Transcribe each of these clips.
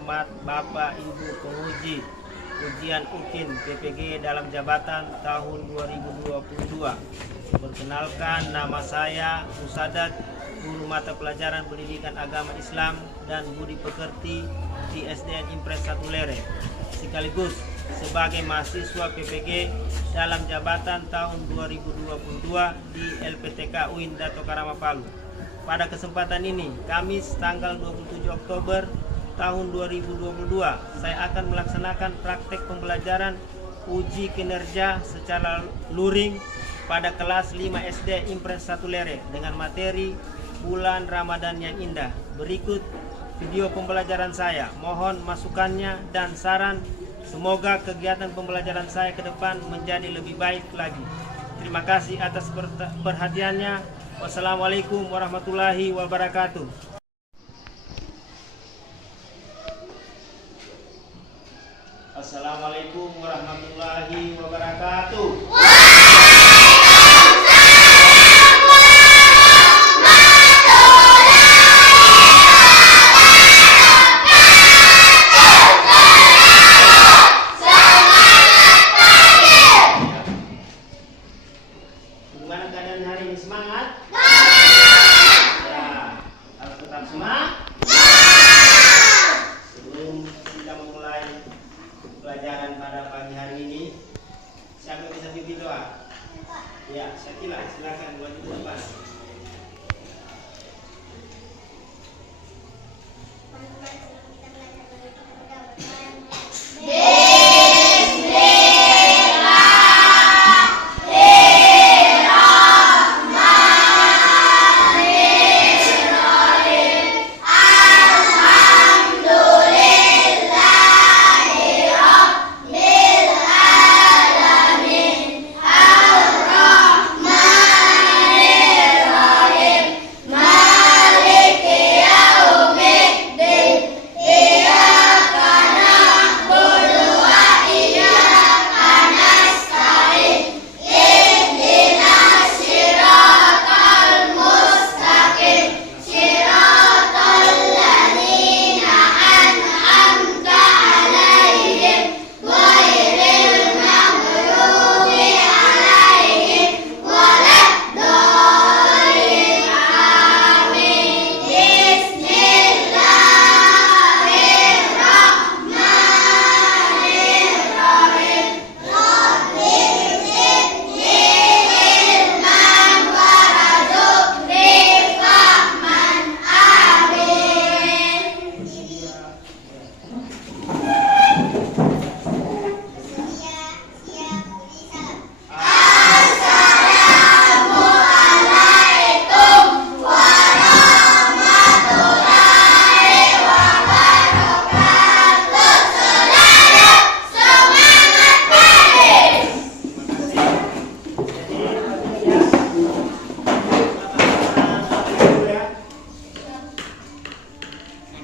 hormat Bapak Ibu penguji ujian UKIN PPG dalam jabatan tahun 2022. Perkenalkan, nama saya Musadat, guru mata pelajaran pendidikan agama Islam dan budi pekerti di SDN Impres 1 Lere, sekaligus sebagai mahasiswa PPG dalam jabatan tahun 2022 di LPTK UIN Dato Karama Palu. Pada kesempatan ini, Kamis tanggal 27 Oktober tahun 2022, saya akan melaksanakan praktek pembelajaran uji kinerja secara luring pada kelas 5 SD Impres 1 Lere dengan materi Bulan Ramadan yang Indah. Berikut video pembelajaran saya. Mohon masukannya dan saran. Semoga kegiatan pembelajaran saya ke depan menjadi lebih baik lagi. Terima kasih atas perhatiannya. Wassalamualaikum warahmatullahi wabarakatuh. Assalamualaikum warahmatullahi wabarakatuh. Gimana keadaan hari ini? Semangat? Ya, harus tetap semangat. Sebelum kita memulai pelajaran pada pagi hari ini, siapa bisa pimpin doa? Ya, Syakila, silakan buat itu depan.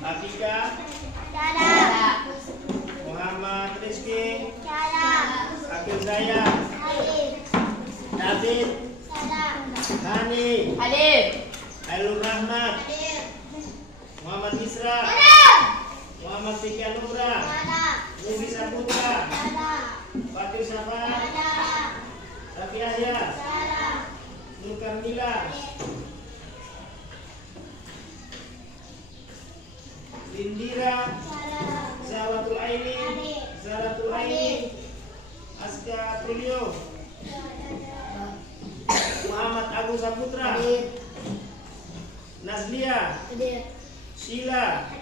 Atika, Muhammad Rizky, Akil Zaya, David, Hani, Ailur Rahmat, Muhammad Misra, Muhammad Fikri Anura, Mubi Saputra, Fatir Safar, Rafi Yahya, Nur Kamila, Indira, Zalatul Aini, Aska Prilio, Muhammad Agung Saputra, Nazlia, Sheila,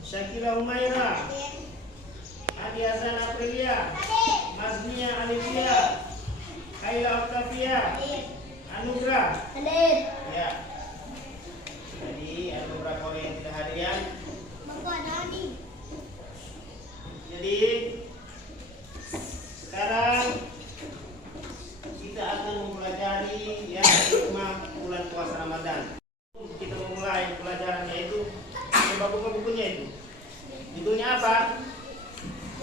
Syakila Umaira, Adi Hasan Aprilia, Maznia Alivia, Kaila Octavia, Anugrah. Ya. Jadi ada beberapa orang yang tidak hadir ya. Jadi sekarang kita akan mempelajari ya hikmah bulan puasa Ramadan. Kita memulai pelajaran yaitu buka bukunya itu. Judulnya apa?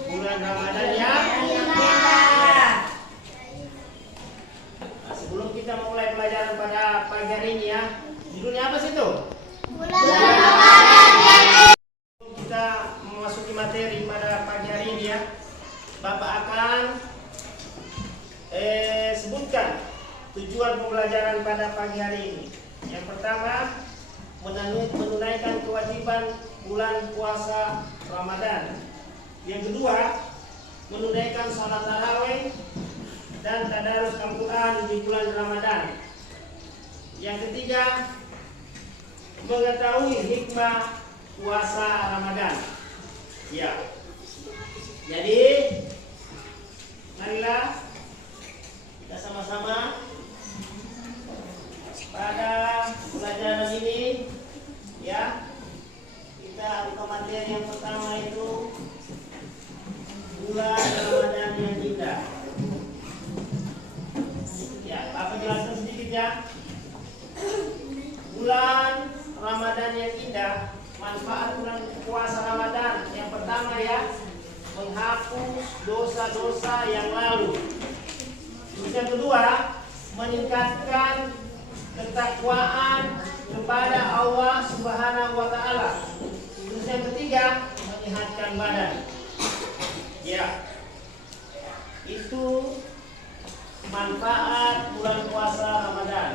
Bulan Ramadan yang indah. Nah, sebelum kita memulai pelajaran pada pagi hari ini ya, judulnya apa sih itu? Bulan Ramadan yang indah. Kita pertama, menunaikan kewajiban bulan puasa Ramadan. Yang kedua, menunaikan salat tarawih dan tadarus Al-Quran di bulan Ramadan. Yang ketiga, mengetahui hikmah puasa Ramadan. Ya. Jadi, marilah kita sama-sama pada pelajaran ini, ya, kita buka materi yang pertama itu bulan Ramadan yang indah. Ya, apa jelaskan sedikit ya? Bulan Ramadan yang indah, manfaat bulan puasa Ramadan yang pertama ya, menghapus dosa-dosa yang lalu. Terus yang kedua, meningkatkan ketakwaan kepada Allah Subhanahu wa taala. Terus yang ketiga, menyehatkan badan. Ya. Itu manfaat bulan puasa Ramadan.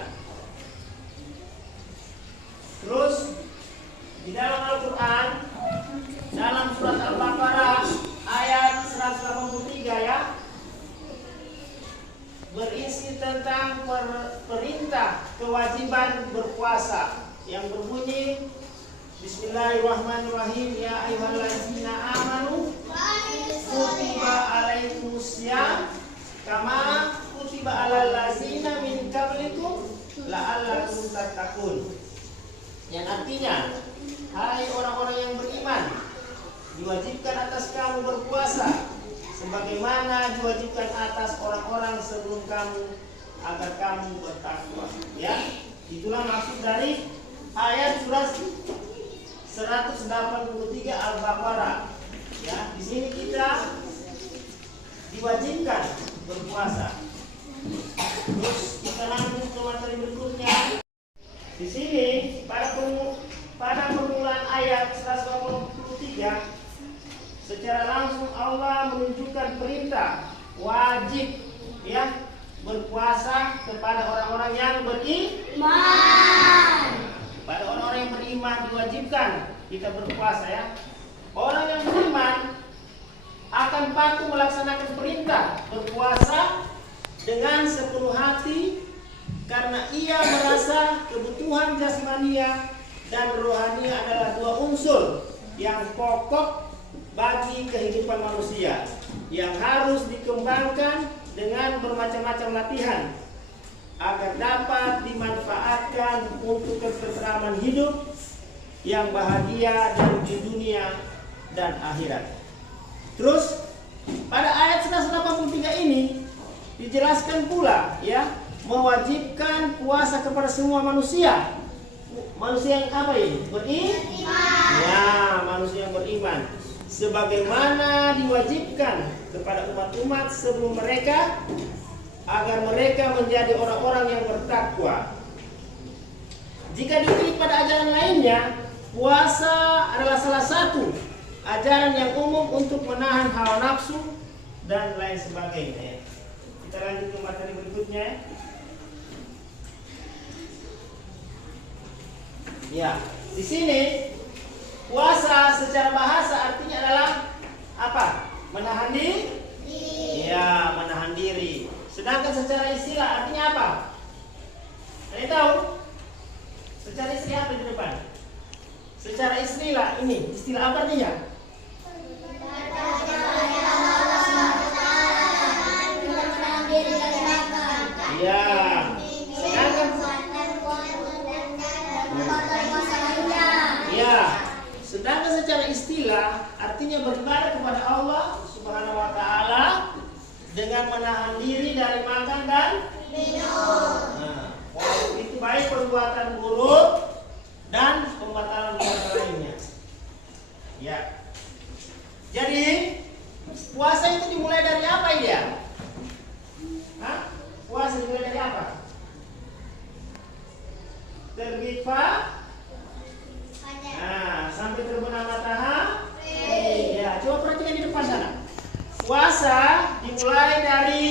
Terus di dalam Al-Quran, dalam surat Al-Baqarah ayat 183 ya, berisi tentang perintah kewajiban berpuasa yang berbunyi Bismillahirrahmanirrahim, ya ayyuhallazina amanu kutiba alaikumusiyam kama kutiba alal ladzina min qablikum la'allakum tattaqun. Yang artinya, hai orang-orang yang beriman, diwajibkan atas kamu berpuasa sebagaimana diwajibkan atas orang-orang sebelum kamu agar kamu bertakwa. Ya, itulah maksud dari ayat surat 183 Al-Baqarah. Ya, di sini kita diwajibkan berpuasa. Terus kita lanjut ke materi berikutnya. Di sini pada permulaan ayat 183 secara langsung Allah menunjukkan perintah wajib ya berpuasa kepada orang-orang yang beriman. Pada orang-orang yang beriman diwajibkan kita berpuasa ya. Orang yang beriman akan patuh melaksanakan perintah berpuasa dengan sepenuh hati karena ia merasa kebutuhan jasmania dan rohania adalah dua unsur yang pokok bagi kehidupan manusia yang harus dikembangkan dengan bermacam-macam latihan agar dapat dimanfaatkan untuk ketentraman hidup yang bahagia di dunia dan akhirat. Terus pada ayat 183 ini dijelaskan pula ya, mewajibkan puasa kepada semua manusia. Manusia yang apa ini? Beriman. Ya, manusia yang beriman. Sebagaimana diwajibkan kepada umat-umat sebelum mereka agar mereka menjadi orang-orang yang bertakwa. Jika dipilih pada ajaran lainnya, puasa adalah salah satu ajaran yang umum untuk menahan hawa nafsu dan lain sebagainya. Kita lanjut ke materi berikutnya. Ya, di sini puasa secara bahasa artinya adalah apa? Menahan diri. Ya, menahan diri. Sedangkan secara istilah artinya apa? Kalian tahu? Secara istilah apa di depan? Secara istilah ini, istilah apa artinya? Ya. Sedangkan ya. Sedangkan secara istilah artinya beribadah kepada Allah Subhanahu wa taala dengan menahan diri dari makan dan minum. Nah, itu baik perbuatan buruk dan pembatalan puasa lainnya. Ya. Jadi puasa itu dimulai dari apa ya? Hah? Puasa dimulai dari apa? Terbit nah, sampai terbenam matahari. Ya, coba perhatikan di depan sana. Puasa dimulai dari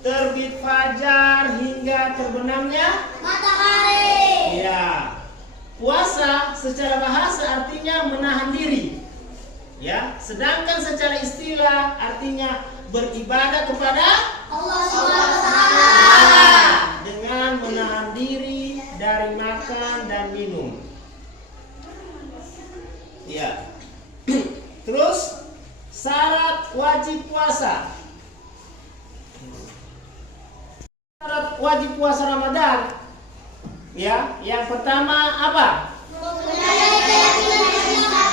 terbit fajar hingga terbenamnya matahari. Ya. Ya, puasa secara bahasa artinya menahan diri. Ya, sedangkan secara istilah artinya beribadah kepada Allah SWT. Dengan menahan diri dari makan dan minum. Ya. Terus syarat wajib puasa. Syarat wajib puasa Ramadan. Ya, yang pertama apa? Mempunyai keyakinan Islam.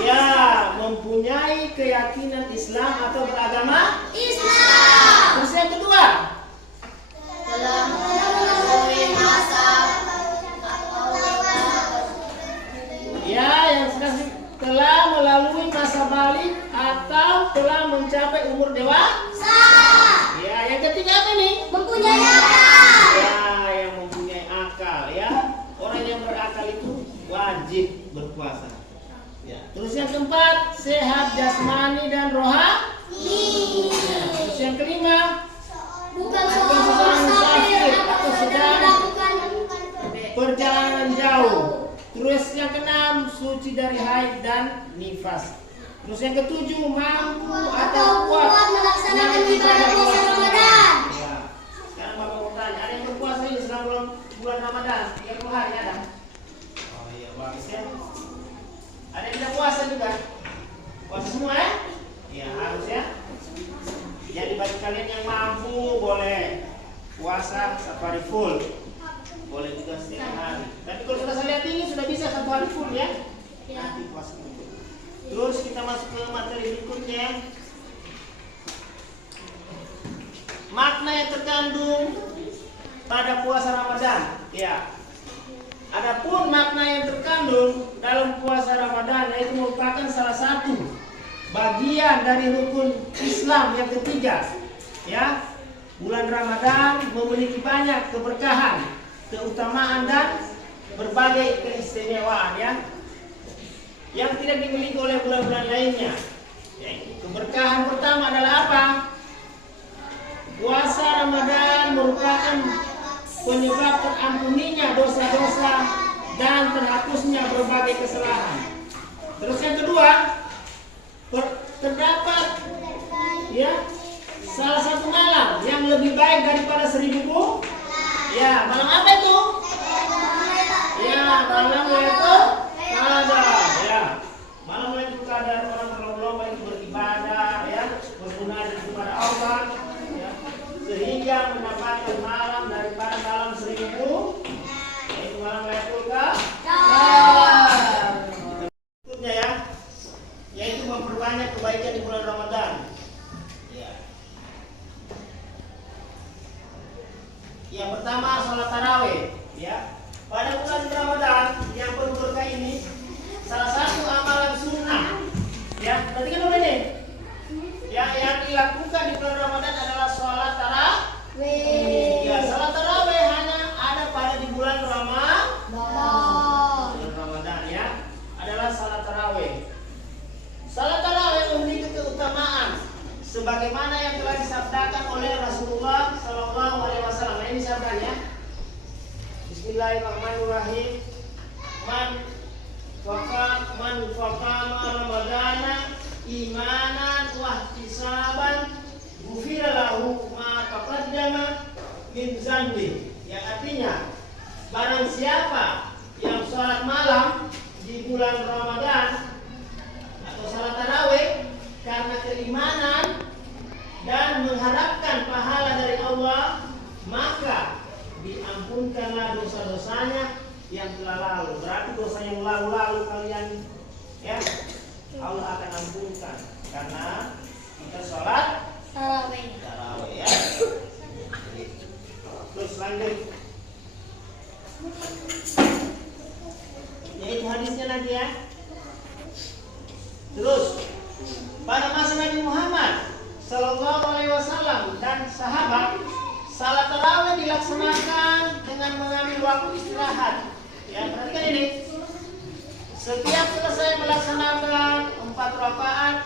Ya, mempunyai keyakinan Islam atau beragama Islam. Terus yang kedua, Telah melalui masa ya, yang sedang telah melalui masa balik atau telah mencapai umur dewasa. Ya, yang ketiga apa nih? mempunyai akal. Ya, yang mempunyai akal ya. Orang yang berakal itu wajib berpuasa. Ya. Terus yang keempat, sehat jasmani dan rohani. Ya. Terus yang kelima, Bukan seorang musafir atau sedang melakukan perjalanan jauh. Terus yang keenam, suci dari haid dan nifas. Terus yang ketujuh, mampu atau kuat melaksanakan ibadah puasa Ramadan. Ya. Sekarang Bapak mau tanya, ada yang berpuasa ini selama bulan Ramadan 30 hari ada? Oh iya, bagus ya. Ada yang tidak puasa juga? Puasa semua ya? Iya, harus ya. Jadi bagi kalian yang mampu boleh puasa 1 hari full. Boleh juga setengah hari. Tapi kalau sudah saya lihat ini sudah bisa 1 hari full ya. Nanti puasa full. Terus kita masuk ke materi berikutnya. Makna yang terkandung pada puasa Ramadan. Ya. Adapun makna yang terkandung dalam puasa Ramadan yaitu merupakan salah satu bagian dari rukun Islam yang ketiga. Ya. Bulan Ramadan memiliki banyak keberkahan, keutamaan dan berbagai keistimewaan ya. Yang tidak dimiliki oleh bulan-bulan lainnya. Keberkahan pertama adalah apa? Puasa Ramadan merupakan penyebab terampuninya dosa-dosa dan terhapusnya berbagai kesalahan. Terus yang kedua, terdapat ya salah satu malam yang lebih baik daripada 1000 bulan. Ya, malam apa itu? Ya, malam Lailatul Qadar. Ya, malam Lailatul Qadar orang berlomba itu beribadah ya, bermunajat kepada Allah ya, sehingga mendapatkan malam daripada malam 1000, yaitu malam Lailatul Qadar. Berikutnya ya, yaitu memperbanyak kebaikan di bulan Ramadan. Ya. Yang pertama sholat tarawih. Ya. Pada bulan Ramadan yang penuh berkah ini, salah satu amalan sunnah. Ya, perhatikan dulu ini. Ya, yang dilakukan di bulan Ramadan adalah sholat tarawih. Ya, sholat tarawih hanya ada pada di bulan Ramadan ya, adalah sholat tarawih. Sholat tarawih memiliki keutamaan sebagaimana yang telah disabdakan oleh Rasulullah Sallallahu Alaihi Wasallam. Nah, ini sabdanya. Bismillahirrahmanirrahim. Man faqama Ramadana imanan wa ihtisaban ghufira lahu ma taqaddama min dzambi. Yang artinya barang siapa yang sholat malam di bulan Ramadan atau sholat tarawih karena keimanan dan mengharapkan pahala dari Allah, maka diampunkanlah dosa-dosanya yang telah lalu. Berarti dosa yang lalu-lalu kalian ya, Allah akan ampunkan karena kita sholat tarawih ya. Terus lanjut. Yaitu hadisnya lagi ya. Terus pada masa Nabi Muhammad Sallallahu Alaihi Wasallam dan sahabat, salat tarawih dilaksanakan dengan mengambil waktu istirahat. Ya, perhatikan ini. Setiap selesai melaksanakan 4 rakaat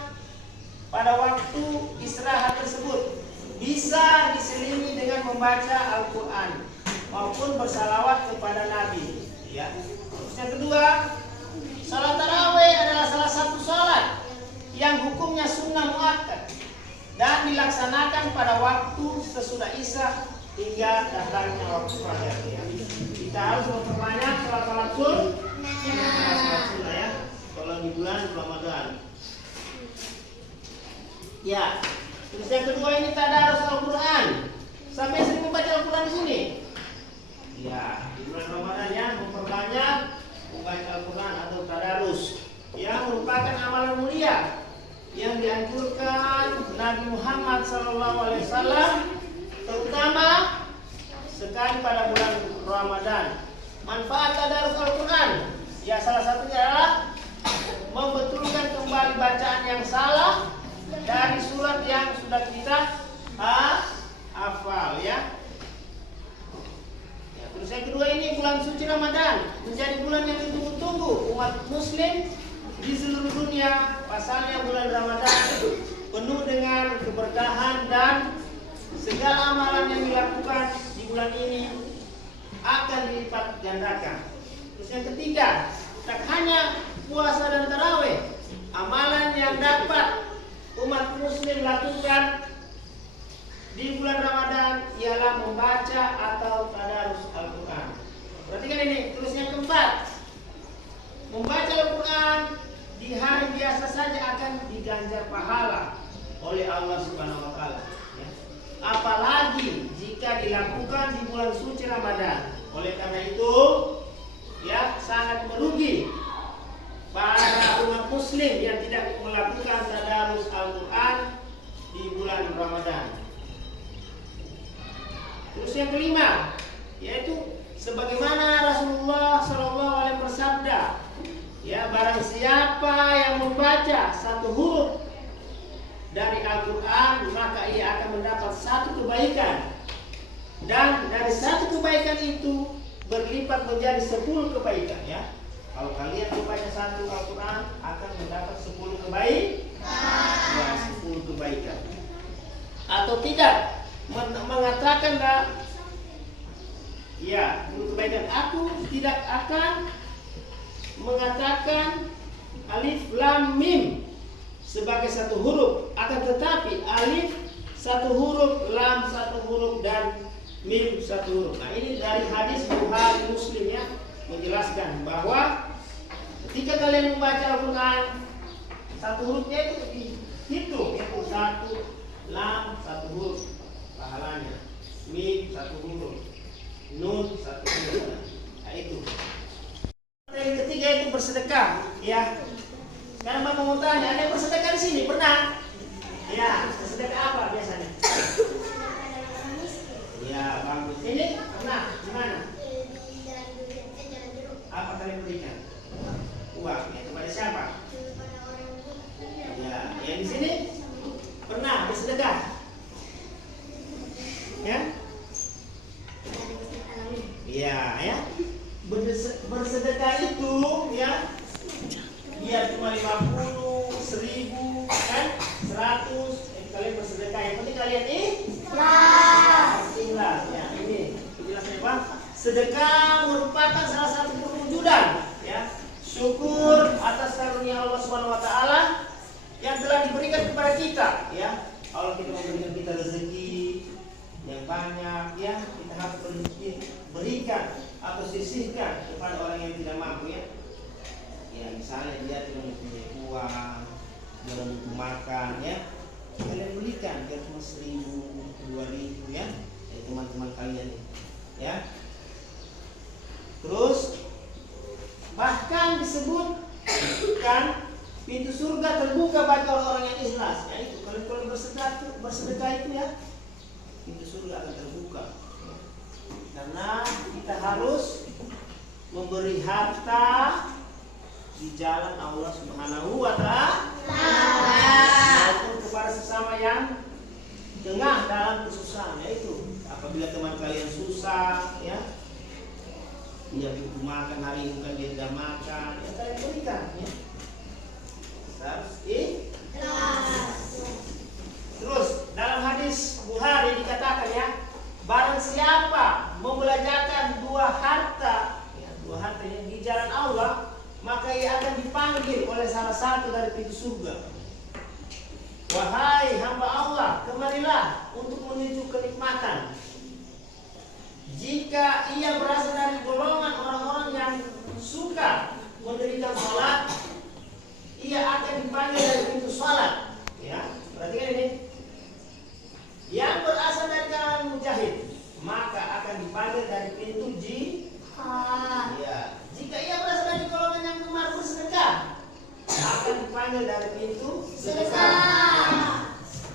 pada waktu istirahat tersebut bisa diselingi dengan membaca Al-Quran. maupun bersalawat kepada Nabi. Ya. Terus yang kedua, salat tarawih adalah salah satu salat yang hukumnya sunnah muakkad dan dilaksanakan pada waktu sesudah Isya hingga datangnya waktu fajar. Ya. Kita harus memperbanyak salat sunnah ya. Kalau di bulan Ramadan. Ya. Terus yang kedua ini tadarus Al-Quran. Sampai sering membaca Al-Quran di sini. Ya, di bulan Ramadan ya memperbanyak membaca Al-Quran atau tadarus yang merupakan amalan mulia yang dianjurkan Nabi Muhammad SAW, terutama sekali pada bulan Ramadan. Manfaat tadarus Al-Quran ya salah satunya adalah membetulkan kembali bacaan yang salah dari surat yang sudah kita hafal ya. Terus yang kedua ini bulan suci Ramadan menjadi bulan yang ditunggu-tunggu umat muslim di seluruh dunia. Pasalnya bulan Ramadan penuh dengan keberkahan dan segala amalan yang dilakukan di bulan ini akan dilipat gandakan. Terus yang ketiga, tak hanya puasa dan tarawih, amalan yang dapat umat muslim lakukan di bulan Ramadan ialah membaca atau tadarus Al-Quran. Perhatikan ini, terus yang keempat, membaca Al-Quran di hari biasa saja akan diganjar pahala oleh Allah Subhanahu wa Ta'ala. Ya. Apalagi jika dilakukan di bulan suci Ramadan. Oleh karena itu, ya sangat merugi para umat muslim yang tidak melakukan tadarus Al-Quran di bulan Ramadan. Terus yang kelima, yaitu sebagaimana Rasulullah SAW bersabda, ya barang siapa yang membaca satu huruf dari Al-Quran maka ia akan mendapat satu kebaikan, dan dari satu kebaikan itu berlipat menjadi 10 kebaikan. Ya, kalau kalian membaca satu Al-Quran akan mendapat 10 kebaikan, ya 10 kebaikan. Atau tidak mengatakan ya kebaikan, aku tidak akan mengatakan alif lam mim sebagai satu huruf, akan tetapi alif satu huruf, lam satu huruf, dan mim satu huruf. Nah ini dari hadis Bukhari Muslim ya, menjelaskan bahwa ketika kalian membaca Al-Quran satu hurufnya itu dihitung, yaitu satu lam satu huruf pahalanya, mim satu huruf, nun satu huruf. Nah itu. Yang ketiga itu bersedekah, ya. Karena mau tanya, ada yang bersedekah di sini pernah? Ya, bersedekah apa biasanya? Ya, bagus. Ini pernah? Gimana? Apa kalian berikan? Uang. Ya, kepada siapa? Ya, yang di sini pernah bersedekah? Ya? Iya, ya. Bersedekah itu ya, dia cuma 50, 1000, kan? 100. Kalian bersedekah, yang penting kalian ikhlas. Ya, ini penjelasannya Pak. Sedekah merupakan salah satu perwujudan ya, syukur atas karunia Allah Subhanahu wa Ta'ala yang telah diberikan kepada kita ya. Allah kita memberikan kita rezeki yang banyak ya, kita harus berikan atau sisihkan kepada orang yang tidak mampu ya. Ya misalnya dia tidak mempunyai uang, dia butuh makan ya, kalian belikan biar cuma 1000, 2000 ya, dari teman-teman kalian ya. Terus bahkan disebutkan pintu surga terbuka bagi orang-orang yang ikhlas. Ya itu kalau bersedekah itu ya, pintu surga akan terbuka. Karena kita harus memberi harta di jalan Allah Subhanahu wa Ta'ala, maupun kepada sesama yang tengah dalam kesusahan. Yaitu apabila teman kalian susah ya, dia butuh makan hari ini bukan dia tidak makan, ya kalian berikan ya. Harus ikhlas. Terus dalam hadis Bukhari dikatakan ya, barang siapa membelanjakan dipanggil oleh salah satu dari pintu surga. Wahai hamba Allah, kemarilah untuk menuju kenikmatan. Jika ia berasal dari golongan orang-orang yang suka mendirikan salat, ia akan dipanggil dari pintu salat. Ya, perhatikan ini. Yang berasal dari kalangan mujahid, maka akan dipanggil dari pintu jihad. Ya. Jika ia berasal dari golongan yang gemar bersedekah, akan dipanggil dari pintu sedekah. Ya.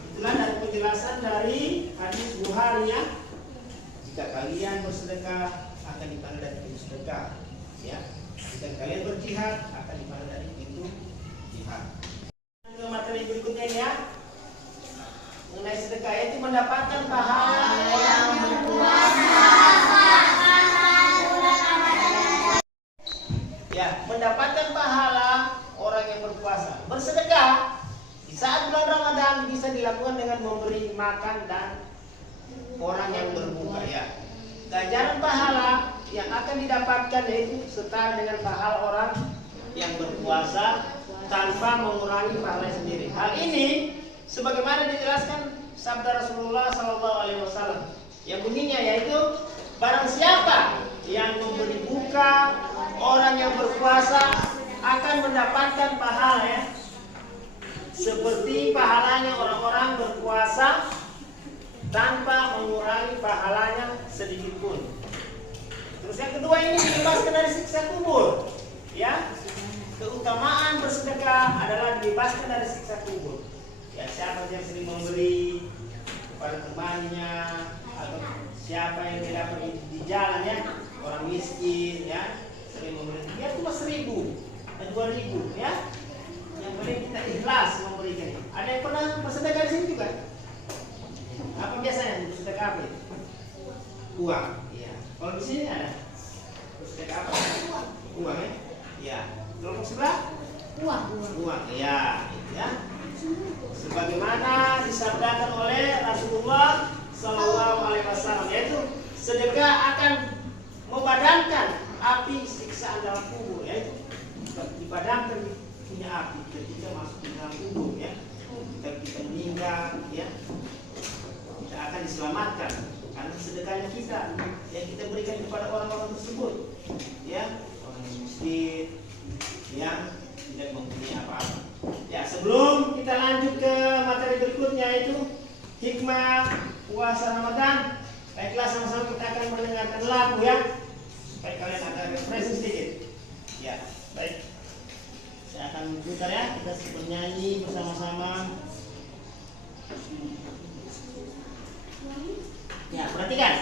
Itulah dari penjelasan dari hadis Bukhari ya. Jika kalian bersedekah, akan dipanggil dari pintu sedekah. Ya. Jika kalian berjihad, akan dipanggil dari pintu jihad. Ke materi berikutnya ini ya. Mengenai sedekah itu mendapatkan pahala yang berpuasa. Ya, mendapatkan pahala orang yang berpuasa. Bersedekah di saat bulan Ramadan bisa dilakukan dengan memberi makan dan orang yang berbuka ya. Ganjaran pahala yang akan didapatkan yaitu setara dengan pahala orang yang berpuasa tanpa mengurangi pahala sendiri. Hal ini sebagaimana dijelaskan sabda Rasulullah SAW yang bunyinya yaitu barang siapa yang memberi buka orang yang berpuasa akan mendapatkan pahala ya, seperti pahalanya orang-orang berpuasa tanpa mengurangi pahalanya sedikit pun. Terus yang kedua ini dibebaskan dari siksa kubur ya. Keutamaan bersedekah adalah dibebaskan dari siksa kubur. Ya, siapa yang sering memberi kepada temannya atau siapa yang tidak dapat di jalan ya, orang miskin ya, sering memberi. Dia cuma 1.000 dan 2.000 ya. Yang penting kita ikhlas memberikan. Ada yang pernah bersedekah di sini juga? Apa biasanya bersedekah apa itu? Uang. Iya. Kalau di sini ada bersedekah apa? Uang ya. Iya. Kelompok sebelah? Uang. Uang. Iya. Ya. Sebagaimana disabdakan oleh Rasulullah SAW, yaitu sedekah akan memadamkan api siksaan dalam kubur, yaitu dipadamkan punya api ketika masuk ke dalam kubur ya. Ketika kita meninggal ya, kita akan diselamatkan karena sedekahnya kita yang kita berikan kepada orang-orang tersebut ya, orang yang miskin yang tidak mempunyai apa-apa. Ya, sebelum kita lanjut ke materi berikutnya itu hikmah puasa Ramadan, baiklah sama-sama kita akan mendengarkan lagu ya, supaya kalian agak refreshing sedikit. Ya, baik. Saya akan putar ya, kita bernyanyi bersama-sama. Ya, perhatikan.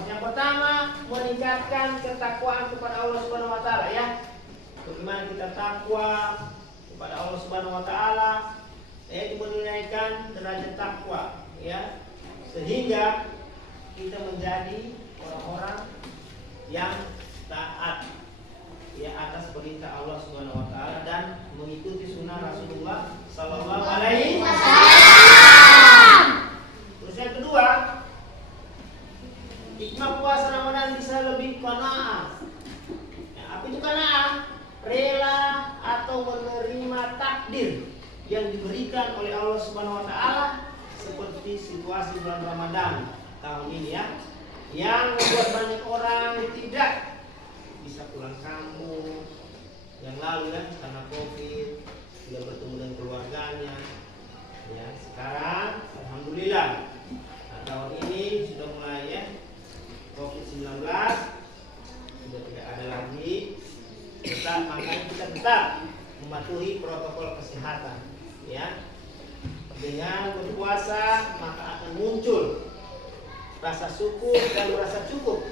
Yang pertama, meningkatkan ketakwaan kepada Allah Subhanahu wa taala ya. Bagaimana kita takwa kepada Allah Subhanahu wa taala, yaitu menunaikan derajat takwa ya. Sehingga kita menjadi orang-orang yang taat ya atas perintah Allah Subhanahu wa taala dan mengikuti sunnah Rasulullah sallallahu alaihi wasallam. Terus yang kedua, hikmah puasa Ramadan bisa lebih qanaah. Ya, apa itu qanaah? Rela atau menerima takdir yang diberikan oleh Allah Subhanahu wa taala seperti situasi bulan Ramadan tahun ini ya. yang membuat banyak orang tidak bisa pulang kampung yang lalu kan karena COVID, tidak bertemu dengan keluarganya. Ya, sekarang alhamdulillah tahun ini sudah mulai ya COVID-19 sudah tidak ada lagi. Makanya kita tetap mematuhi protokol kesehatan. Ya, dengan berpuasa maka akan muncul rasa syukur dan merasa cukup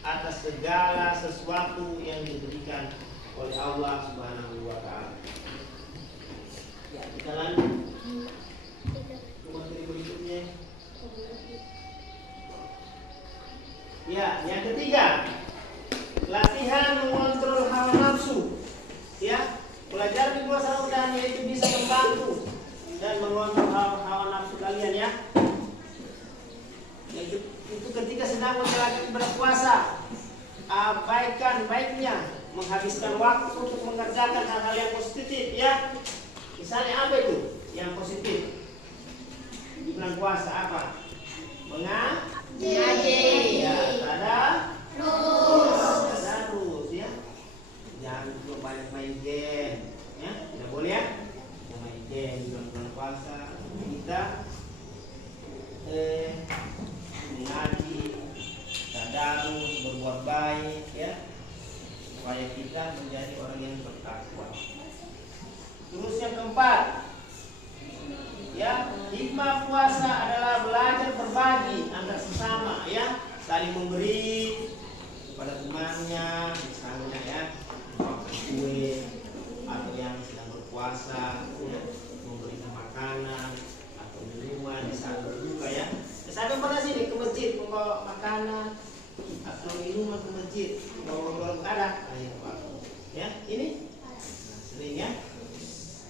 atas segala sesuatu yang diberikan oleh Allah Subhanahu wa Ta'ala. Ya, kita lanjut ke materi berikutnya. Ya, yang ketiga, latihan mengontrol hawa nafsu. Ya, pelajaran di puasa Ramadan yaitu bisa membantu dan mengontrol hawa nafsu kalian ya. Itu ketika sedang menjalankan berpuasa, abaikan baiknya menghabiskan waktu untuk mengerjakan hal-hal yang positif ya. Misalnya apa itu yang positif di bulan puasa? Apa? Mengaji ya, tadarus ya. Jangan terlalu banyak main game ya, tidak boleh ya main game di bulan puasa. Kita mengaji, tadarus, berbuat baik ya, supaya kita menjadi orang yang bertakwa. Terus yang keempat, ya, hikmah puasa adalah belajar berbagi antar sesama ya, saling memberi kepada temannya, misalnya ya, kue atau yang sedang berpuasa ya, memberikan makanan atau minuman di saat berbuka ya. Saya pernah sini ke masjid membawa makanan atau minuman ke masjid, bawa ada, ya ini sering ya.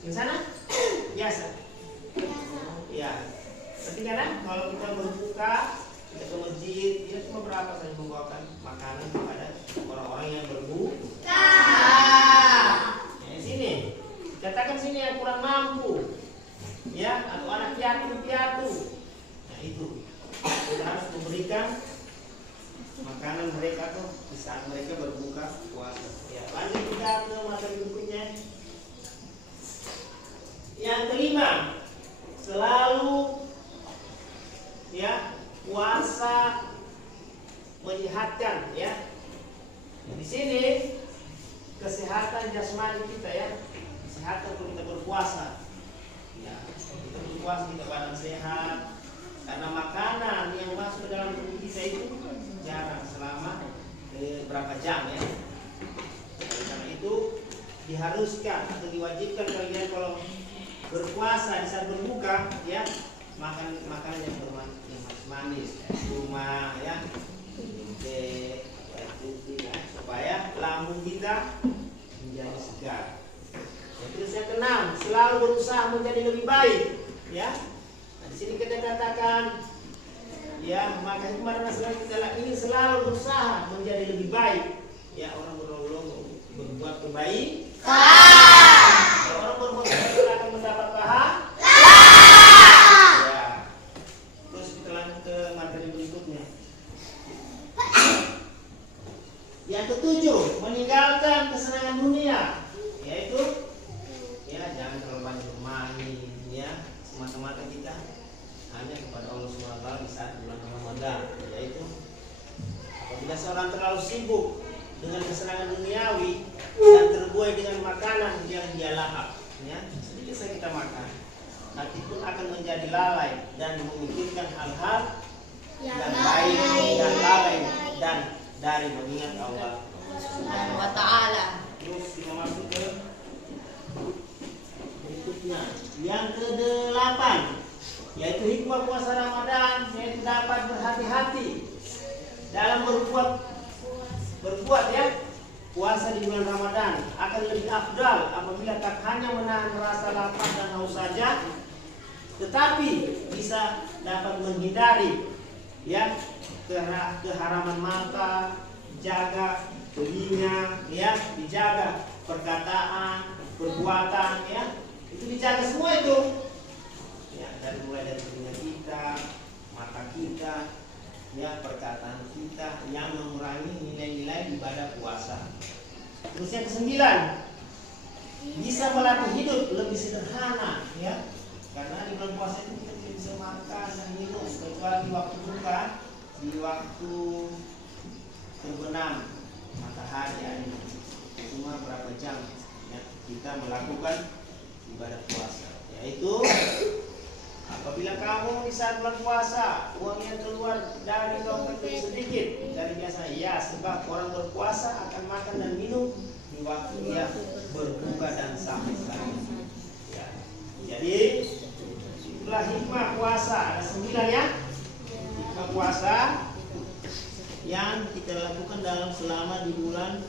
Di sana biasa. Ya, ketika kalau kita berbuka kita ke masjid, kita cuma berapa saja membawakan makanan kepada orang-orang yang berbuka. Ya, sini katakan sini yang kurang mampu, ya, atau anak piatu. Nah itu kita harus memberikan makanan mereka tuh di saat mereka berbuka puasa. Ya, lanjut kita ke materi berikutnya. Yang kelima, selalu ya puasa menyehatkan ya. Di sini kesehatan jasmani kita ya, kesehatan kalau kita berpuasa. Ya, kita berpuasa kita badan sehat. Karena makanan yang masuk ke dalam tubuh kita itu jarang selama berapa jam ya. Karena itu diharuskan atau diwajibkan kalian kalau berpuasa di saat berbuka ya, makan makanan yang manis, cuma ya, supaya lambung kita menjadi segar. Terus yang keenam, selalu berusaha menjadi lebih baik ya. Di sini kita katakan ya, maka kemarin kita ini selalu berusaha menjadi lebih baik ya. Orang berbuat kebaikan, orang berbuat kebaikan akan mendapat pahala ya. Terus kita lanjut ke materi berikutnya. Yang ketujuh, meninggalkan kesenangan dunia, yaitu ya jangan terlalu banyak bermain ya, semata-mata kita hanya kepada Allah SWT di saat bulan Ramadan, yaitu apabila seorang terlalu sibuk dengan kesenangan duniawi dan terbuai dengan makanan yang dia lahap ya, sedikit saja kita makan, hati pun akan menjadi lalai dan memikirkan hal-hal yang baik dan lalai dan dari mengingat Allah Subhanahu wa Ta'ala. Terus kita masuk ke berikutnya, yang ke-8, yaitu hikmah puasa Ramadan, yaitu dapat berhati-hati dalam berbuat ya. Puasa di bulan Ramadan akan lebih afdal apabila tak hanya menahan rasa lapar dan haus saja, tetapi bisa dapat menghindari ya keharaman mata, jaga telinga ya, dijaga perkataan, perbuatan ya, itu dijaga semua itu. Ya, mulai dari telinga kita, mata kita, ya perkataan kita yang mengurangi nilai-nilai ibadah puasa. Terus yang kesembilan, bisa melatih hidup lebih sederhana, ya. Karena di bulan puasa itu kita tidak bisa makan dan minum kecuali di waktu buka, di waktu terbenam matahari hari cuma berapa jam, ya, kita melakukan ibadah puasa, yaitu apabila kamu di saat bulan puasa uang yang keluar dari dompet itu sedikit dari biasa, ya, sebab orang berpuasa akan makan dan minum di waktu dia berbuka dan sampai sekali. Ya. Jadi itulah hikmah puasa, ada 9 ya. Hikmah puasa yang kita lakukan dalam selama di bulan.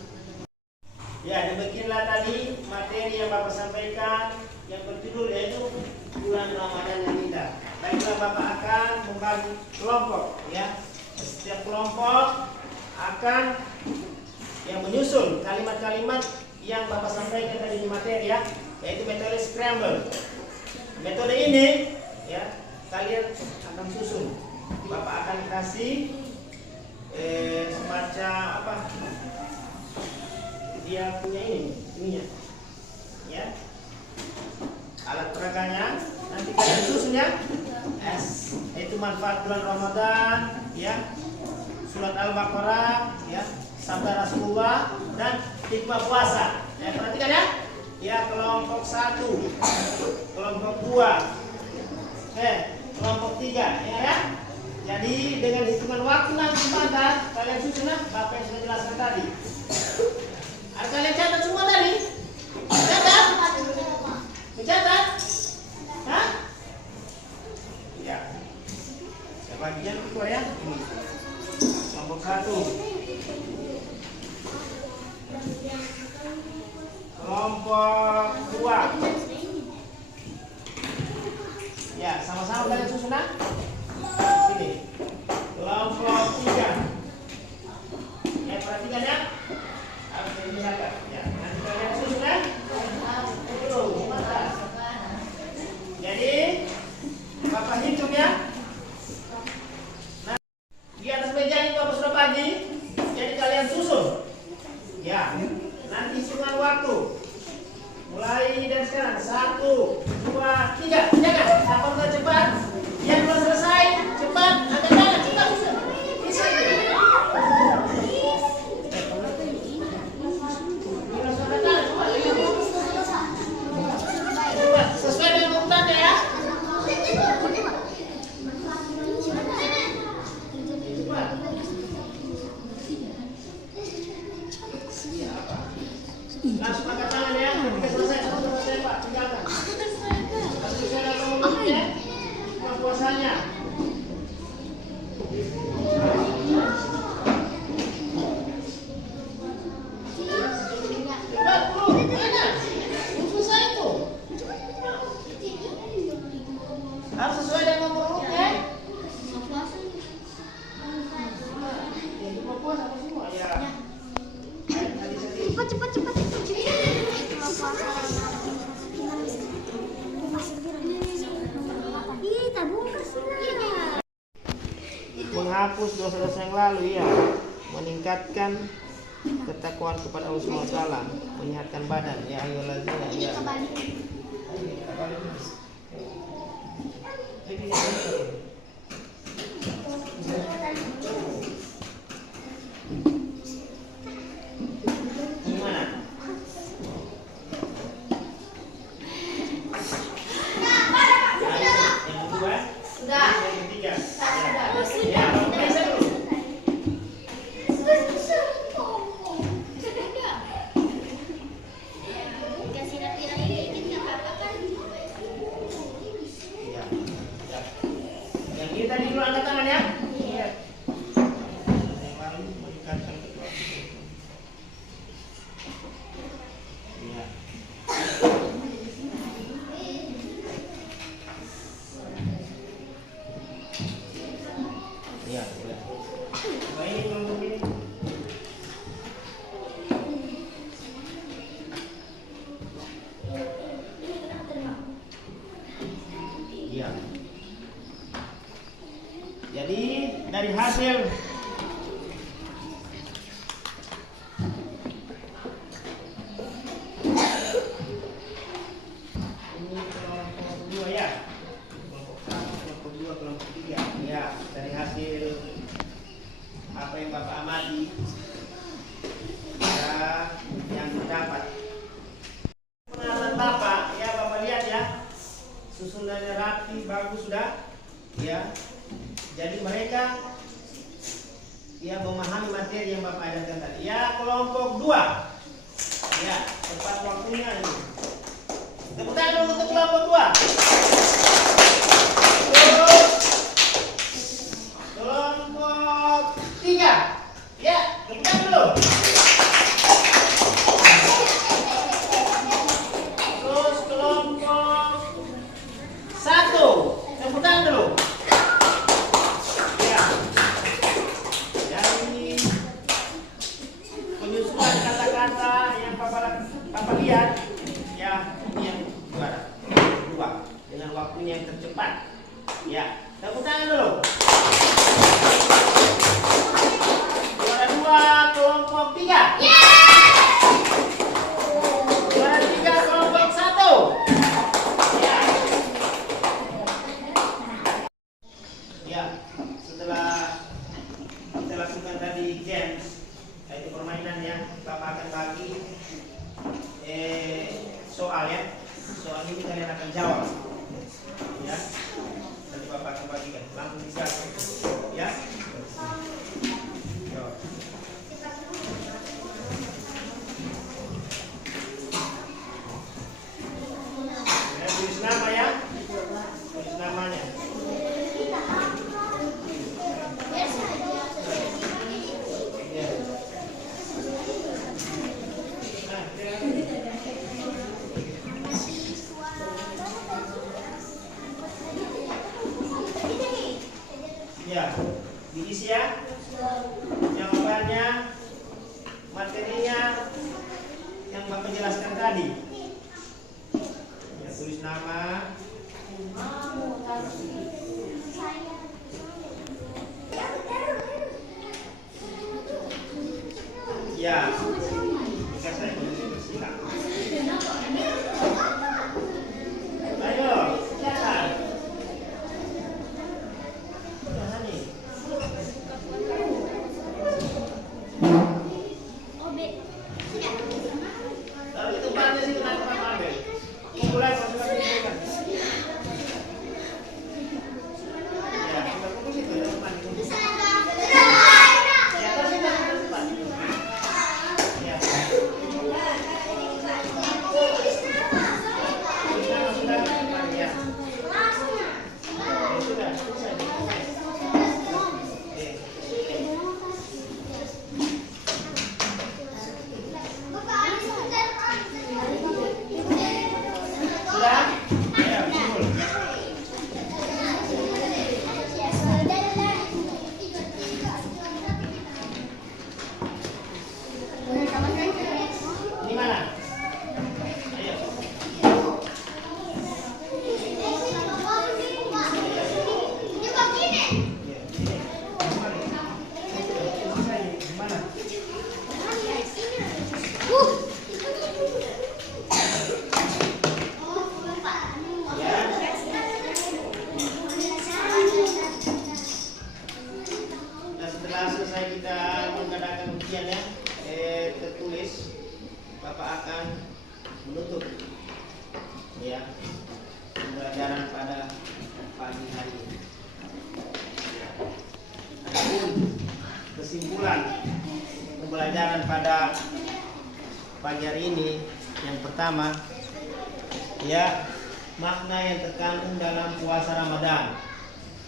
Ya, demikianlah tadi materi yang Bapak sampaikan yang berjudul yaitu bulan Ramadan yang indah. Baiklah, Bapak akan membagi kelompok, ya. Setiap kelompok akan yang menyusun kalimat-kalimat yang Bapak sampaikan tadi di materi, ya, yaitu metode scramble. Metode ini, ya, kalian akan susun. Bapak akan kasih semacam apa? Dia punya ininya, ya. Alat peraganya nanti kalian susun, ya. Itu manfaat bulan Ramadan, ya. Surat Al-Baqarah, ya. Sabda Rasulullah dan hikmah puasa. Ya, perhatikan, ya. Ya, kelompok 1, kelompok 2, kelompok 3, ya. Jadi dengan hitungan waktu nanti sebentar kalian susun Bapak yang sudah jelaskan tadi. Ada kalian catat semua tadi? Catat? Mencatat? Hah? Ya. Saya bagian itu, ya. Ini. Kelompok 1. Kelompok 2. Ya, sama-sama kalian susun, sini. Kelompok 3. Ya, perhatikan, ya. Harus dipisahkan. Ya, nanti kalian susun, ya. Jadi Bapak hitung, ya. Nah, di atas meja ini Bapak sudah bagi. Jadi kalian susun. Ya. Nanti hitungan waktu. Mulai dari sekarang 1, 2, 3. Jangan, apabila cepat. Yang belum selesai, cepat. Angkat tangan, cepat. Bisa. Cepat. Sesuai dengan urutannya, ya. Langsung angkat tangan, ya. Ketika selesai, selesai, Pak. Tinggalkan. Langsung saya ngomong, ya. Puasanya. Cepat, bro. Mana? Selesai itu. Harus sesuai dengan nomor urutnya. Ya, cuma puas apa semua? Ya. Cepat. Menghapus dosa-dosa yang lalu, ya. Meningkatkan ketakwaan kepada Allah SWT, menyehatkan badan, ya. Ayyuhallazina, ya. Gimana? Yang kedua? Sudah. Yang ketiga? Ya, bisa dulu. Yang ini tadi dulu angkat tangan, ya. hasil. Ini kelompok 2 ya. Kelompok 1, kelompok 2, kelompok 3. Ya, dari hasil apa yang Bapak amati ya, yang didapat. Pengamatan Bapak, ya Bapak lihat ya, susunannya rapi, bagus sudah, ya. Jadi mereka ya memahami materi yang Bapak ajarkan tadi. Ya, kelompok 2, ya tepat waktunya ini. Tepuk tangan dulu untuk kelompok 2. Terus kelompok 3, ya tepuk tangan dulu. Terus kelompok 1, tepuk tangan dulu. Ya, jadi penyusunan kata-kata yang Bapak lihat, ya ini yang juara 2 dengan waktunya yang tercepat. Ya, tepuk tangan dulu. Juara 2 kelompok 3. Juara 3 kelompok 1. Ya. Ya, setelah kita lakukan tadi games, yaitu permainan ya, Bapak akan bagi soal ya. Soal ini kalian akan jawab. Ya. Nanti Bapak akan bagikan. Langsung bisa. Ya. Jawab. Ya, tulis nama ya. Tulis namanya. Ya. Ya, diisi ya. Jawabannya, materinya yang Bapak jelaskan tadi. Ya, tulis nama. Ya, bisa saya silakan. Ayo, silakan. Jangan nih. Taruh di tempatnya situ, nanti Bapak ambil. Mulai masukkan di sini kan. Ya, kita kumpul situ ya, teman. Ya, terus kita cepat. Ya. Sudah, teman ya. Sudah, selesai. Oke. Sudah? Ya, kumpul. Ini mana? Ayo. Ya, ini. Mana? Ya. Nah, setelah selesai kita mengadakan ujian ya, tertulis, Bapak akan menutup ya pembelajaran pada pagi hari ini. Adapun kesimpulan pembelajaran pada pagi hari ini, yang pertama ya, makna yang terkandung dalam puasa Ramadan.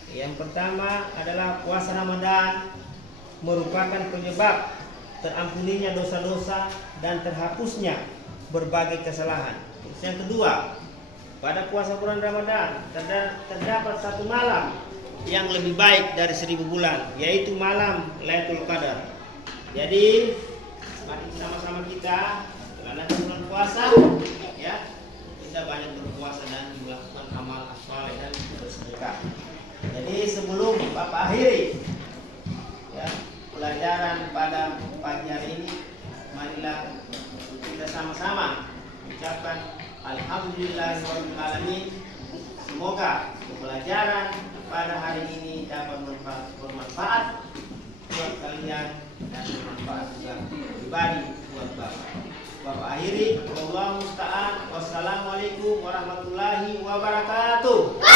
Yang pertama adalah puasa Ramadan merupakan penyebab terampuninya dosa-dosa dan terhapusnya berbagai kesalahan. Yang kedua, pada puasa bulan Ramadan terdapat satu malam yang lebih baik dari 1000 bulan, yaitu malam Lailatul Qadar. Jadi, mari sama-sama kita karena bulan puasa ya, kita banyak berpuasa dan melakukan amal saleh dan bersedekah. Jadi sebelum Bapak akhiri pelajaran pada pagi hari ini, marilah kita sama-sama ucapkan alhamdulillahirobbilalamin. Semoga pelajaran pada hari ini dapat bermanfaat buat kalian dan bermanfaat juga pribadi buat Bapak. Bapak akhiri, wallahu musta'an. Wassalamualaikum warahmatullahi wabarakatuh.